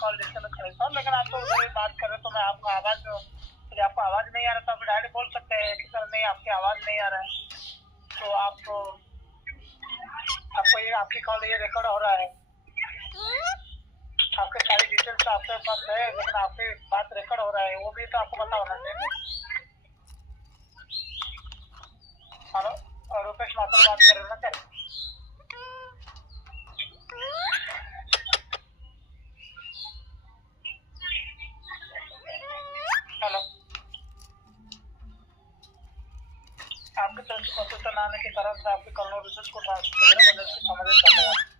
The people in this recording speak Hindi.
कॉल डिस्कनेक्ट कर देता हूँ। लेकिन आप तो उधर बात कर रहे हो तो मैं आपको आवाज़, यदि आपको आवाज़ नहीं आ रहा तो आप डायरेक्ट बोल सकते हैं कि सर नहीं आपकी आवाज़ नहीं आ रहा है। तो आपको ये आपकी कॉल ये रिकॉर्ड हो रहा है, आपके सारी डिटेल्स आपके पास है, लेकिन आपकी बात रिकॉर्ड हो रहा है, वो भी तो आपको पता होना चाहिए। हेलो, रुपेश माथुर बात कर रहे हो ना सर? हेलो, आपकी तरफ से कंप्यूटर आने के कारण से आपके कॉल रिसोर्स को ट्रांसफर करने बदल से समझ धन्यवाद।